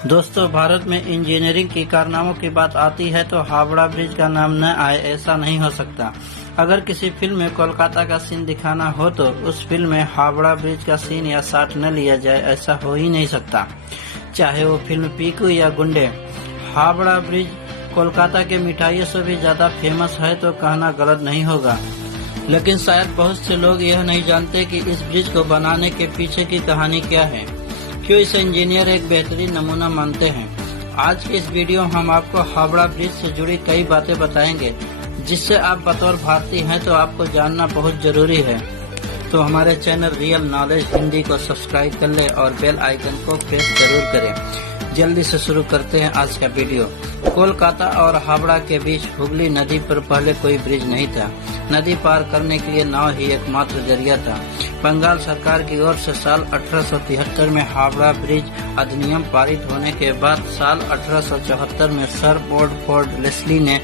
दोस्तों, भारत में इंजीनियरिंग की कारनामों की बात आती है तो हावड़ा ब्रिज का नाम न आए ऐसा नहीं हो सकता। अगर किसी फिल्म में कोलकाता का सीन दिखाना हो तो उस फिल्म में हावड़ा ब्रिज का सीन या शॉट न लिया जाए ऐसा हो ही नहीं सकता, चाहे वो फिल्म पीकू या गुंडे। हावड़ा ब्रिज कोलकाता के मिठाइयों से भी ज्यादा फेमस है तो कहना गलत नहीं होगा, लेकिन शायद बहुत से लोग यह नहीं जानते कि इस ब्रिज को बनाने के पीछे की कहानी क्या है, क्यों इसे इंजीनियर एक बेहतरीन नमूना मानते हैं। आज के इस वीडियो में हम आपको हावड़ा ब्रिज से जुड़ी कई बातें बताएंगे जिससे आप बतौर भारतीय हैं तो आपको जानना बहुत जरूरी है। तो हमारे चैनल रियल नॉलेज हिंदी को सब्सक्राइब कर लें और बेल आइकन को प्रेस जरूर करें। जल्दी से शुरू करते हैं आज का वीडियो। कोलकाता और हावड़ा के बीच हुगली नदी पर पहले कोई ब्रिज नहीं था। नदी पार करने के लिए नाव ही एकमात्र जरिया था। बंगाल सरकार की ओर से साल 1873 में हावड़ा ब्रिज अधिनियम पारित होने के बाद साल 1874 में सर वोल्डफोर्ड लेस्ली ने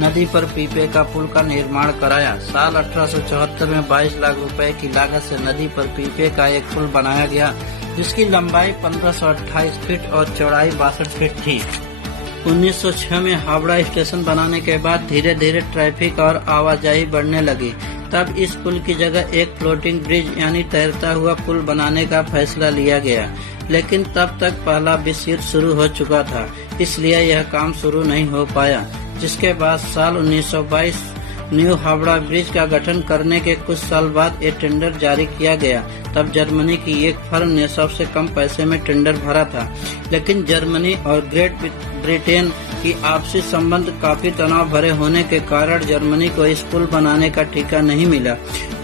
नदी पर पीपे का पुल का निर्माण कराया। साल 1874 में 22 लाख रुपए की लागत से नदी पर पीपे का एक पुल बनाया गया जिसकी लंबाई 1528 फीट और चौड़ाई 62 फीट थी। 1906 में हावड़ा स्टेशन बनाने के बाद धीरे धीरे ट्रैफिक और आवाजाही बढ़ने लगी। तब इस पुल की जगह एक फ्लोटिंग ब्रिज यानी तैरता हुआ पुल बनाने का फैसला लिया गया, लेकिन तब तक पहला विश्व युद्ध शुरू हो चुका था, इसलिए यह काम शुरू नहीं हो पाया। जिसके बाद साल 1922 न्यू हावड़ा ब्रिज का गठन करने के कुछ साल बाद ये टेंडर जारी किया गया। तब जर्मनी की एक फर्म ने सबसे कम पैसे में टेंडर भरा था, लेकिन जर्मनी और ग्रेट ब्रिटेन की आपसी संबंध काफी तनाव भरे होने के कारण जर्मनी को इस पुल बनाने का ठेका नहीं मिला।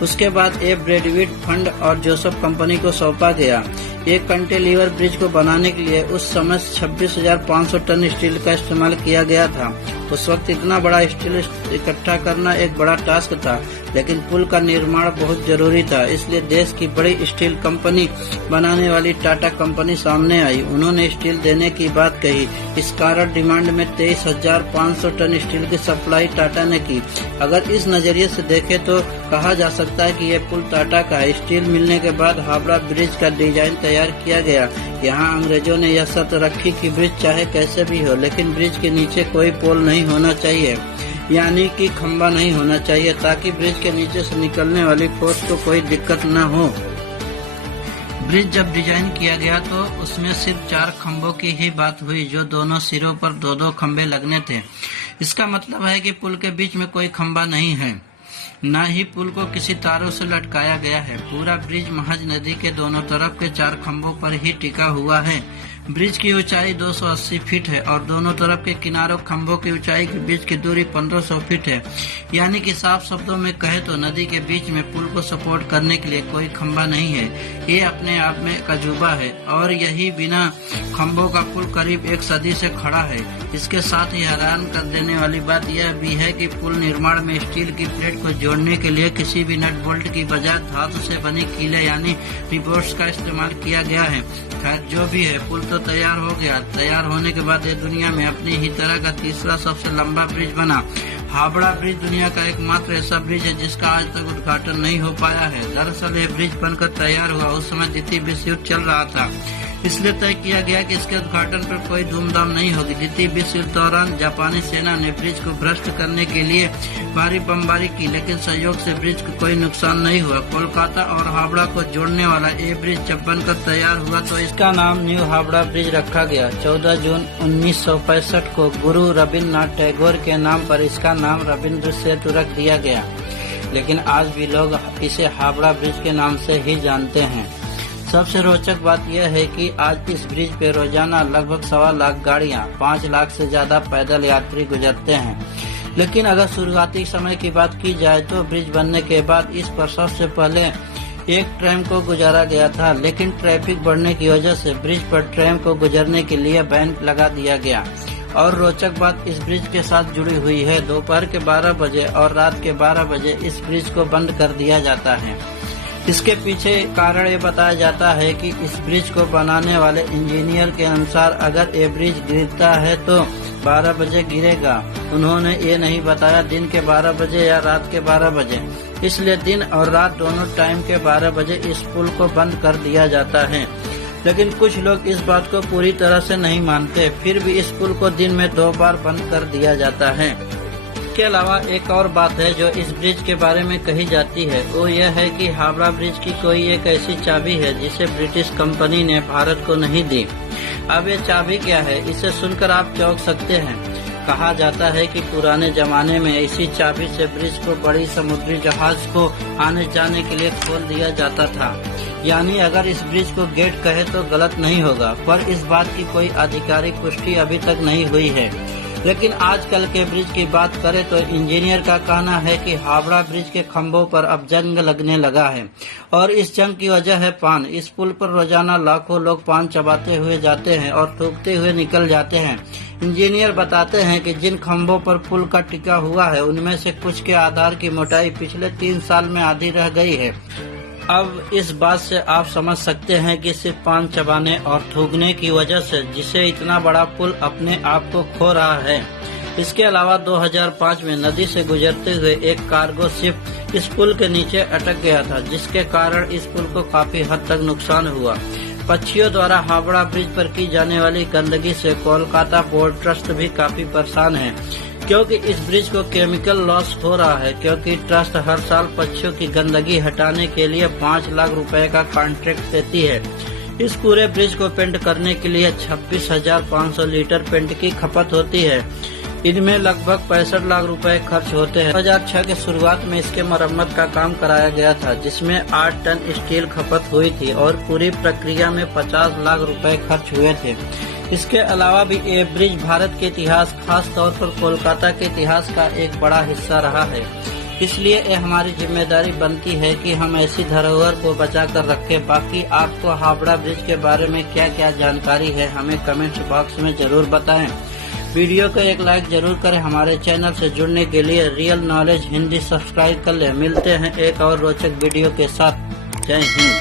उसके बाद ये ब्रैडविट फंड और जोसेफ कंपनी को सौंपा गया। एक कैंटिलीवर ब्रिज को बनाने के लिए उस समय 26,500 टन स्टील का इस्तेमाल किया गया था। उस वक्त इतना बड़ा स्टील इकट्ठा करना एक बड़ा टास्क था, लेकिन पुल का निर्माण बहुत जरूरी था, इसलिए देश की बड़ी स्टील कंपनी बनाने वाली टाटा कंपनी सामने आई। उन्होंने स्टील देने की बात कही। इस कारण डिमांड में 23,500 टन स्टील की सप्लाई टाटा ने की। अगर इस नजरिए से देखें तो कहा जा सकता है कि यह पुल टाटा का है। स्टील मिलने के बाद हावड़ा ब्रिज का डिजाइन तैयार किया गया। यहाँ अंग्रेजों ने यह शर्त रखी कि ब्रिज चाहे कैसे भी हो, लेकिन ब्रिज के नीचे कोई पोल नहीं होना चाहिए, यानी कि खंबा नहीं होना चाहिए, ताकि ब्रिज के नीचे से निकलने वाली फोर्स को कोई दिक्कत न हो। ब्रिज जब डिजाइन किया गया तो उसमें सिर्फ 4 खंभों की ही बात हुई, जो दोनों सिरों पर 2-2 खंभे लगने थे। इसका मतलब है कि पुल के बीच में कोई खंभा नहीं है, न ही पुल को किसी तारों से लटकाया गया है। पूरा ब्रिज महज नदी के दोनों तरफ के 4 खंभों पर ही टिका हुआ है। ब्रिज की ऊंचाई 280 फीट है और दोनों तरफ के किनारों खंभों की ऊंचाई के बीच की दूरी 1500 फीट है। यानी कि साफ शब्दों में कहे तो नदी के बीच में पुल को सपोर्ट करने के लिए कोई खंभा नहीं है। ये अपने आप में एक अजूबा है और यही बिना खंभों का पुल करीब 1 सदी से खड़ा है। इसके साथ ही हैरान कर देने वाली बात यह भी है कि पुल निर्माण में स्टील की प्लेट को जोड़ने के लिए किसी भी नट बोल्ट की बजाय धातु से बनी कीले यानी रिबोट्स का इस्तेमाल किया गया है। खैर जो भी है, पुल तो तैयार हो गया। तैयार होने के बाद ये दुनिया में अपनी ही तरह का तीसरा सबसे लंबा ब्रिज बना। हावड़ा ब्रिज दुनिया का एकमात्र ऐसा ब्रिज है जिसका आज तक उद्घाटन नहीं हो पाया है। दरअसल ये ब्रिज बनकर तैयार हुआ उस समय द्वितीय विश्व युद्ध चल रहा था, इसलिए तय किया गया कि इसके उद्घाटन पर कोई धूमधाम नहीं होगी। द्वितीय विश्व युद्ध दौरान जापानी सेना ने ब्रिज को भ्रष्ट करने के लिए भारी बमबारी की, लेकिन संयोग से ब्रिज को कोई नुकसान नहीं हुआ। कोलकाता और हावड़ा को जोड़ने वाला ये ब्रिज जब बनकर तैयार हुआ तो इसका नाम न्यू हावड़ा ब्रिज रखा गया। 14 जून 1965 को गुरु रविन्द्रनाथ टैगोर के नाम पर इसका नाम रविन्द्र सेतु रख दिया गया, लेकिन आज भी लोग इसे हावड़ा ब्रिज के नाम से ही जानते हैं। सबसे रोचक बात यह है कि आज इस ब्रिज पे रोजाना लगभग 1.25 लाख गाड़ियां, 5 लाख से ज्यादा पैदल यात्री गुजरते हैं। लेकिन अगर शुरुआती समय की बात की जाए तो ब्रिज बनने के बाद इस पर सबसे पहले एक ट्रेन को गुजारा गया था, लेकिन ट्रैफिक बढ़ने की वजह से ब्रिज पर ट्रेन को गुजरने के लिए बैन लगा दिया गया। और रोचक बात इस ब्रिज के साथ जुड़ी हुई है, दोपहर के 12 बजे और रात के 12 बजे इस ब्रिज को बंद कर दिया जाता है। इसके पीछे कारण ये बताया जाता है कि इस ब्रिज को बनाने वाले इंजीनियर के अनुसार अगर ये ब्रिज गिरता है तो 12 बजे गिरेगा। उन्होंने ये नहीं बताया दिन के 12 बजे या रात के 12 बजे, इसलिए दिन और रात दोनों टाइम के 12 बजे इस पुल को बंद कर दिया जाता है। लेकिन कुछ लोग इस बात को पूरी तरह से नहीं मानते, फिर भी इस पुल को दिन में 2 बार बंद कर दिया जाता है। इसके अलावा एक और बात है जो इस ब्रिज के बारे में कही जाती है, वो यह है कि हावड़ा ब्रिज की कोई एक ऐसी चाबी है जिसे ब्रिटिश कंपनी ने भारत को नहीं दी। अब ये चाबी क्या है, इसे सुनकर आप चौंक सकते हैं। कहा जाता है कि पुराने जमाने में इसी चाबी से ब्रिज को बड़ी समुद्री जहाज को आने जाने के लिए खोल दिया जाता था। यानी अगर इस ब्रिज को गेट कहे तो गलत नहीं होगा, पर इस बात की कोई आधिकारिक पुष्टि अभी तक नहीं हुई है। लेकिन आजकल के ब्रिज की बात करें तो इंजीनियर का कहना है कि हावड़ा ब्रिज के खंभों पर अब जंग लगने लगा है और इस जंग की वजह है पान। इस पुल पर रोजाना लाखों लोग पान चबाते हुए जाते हैं और थूकते हुए निकल जाते हैं। इंजीनियर बताते हैं कि जिन खंभों पर पुल का टिका हुआ है उनमें से कुछ के आधार की मोटाई पिछले 3 साल में आधी रह गई है। अब इस बात से आप समझ सकते हैं कि सिर्फ पान चबाने और थूकने की वजह से जिसे इतना बड़ा पुल अपने आप को खो रहा है। इसके अलावा 2005 में नदी से गुजरते हुए एक कार्गो शिप इस पुल के नीचे अटक गया था, जिसके कारण इस पुल को काफी हद तक नुकसान हुआ। पक्षियों द्वारा हावड़ा ब्रिज पर की जाने वाली गंदगी से कोलकाता पोर्ट ट्रस्ट भी काफी परेशान है, क्योंकि इस ब्रिज को केमिकल लॉस हो रहा है, क्योंकि ट्रस्ट हर साल पक्षियों की गंदगी हटाने के लिए 5 लाख रुपए का कॉन्ट्रैक्ट देती है। इस पूरे ब्रिज को पेंट करने के लिए 26,500 लीटर पेंट की खपत होती है। इनमें लगभग 65 लाख रुपए खर्च होते हैं। 2006 के शुरुआत में इसके मरम्मत का काम कराया गया था, जिसमें 8 टन स्टील खपत हुई थी और पूरी प्रक्रिया में 50 लाख रुपए खर्च हुए थे। इसके अलावा भी ये ब्रिज भारत के इतिहास, खास तौर पर कोलकाता के इतिहास का एक बड़ा हिस्सा रहा है। इसलिए ये हमारी जिम्मेदारी बनती है कि हम ऐसी धरोहर को बचा कर रखें। बाकी आपको हावड़ा ब्रिज के बारे में क्या क्या जानकारी है, हमें कमेंट बॉक्स में जरूर बताएं। वीडियो को एक लाइक जरूर करें। हमारे चैनल से जुड़ने के लिए रियल नॉलेज हिंदी सब्सक्राइब कर लें। मिलते हैं एक और रोचक वीडियो के साथ। जय हिंद।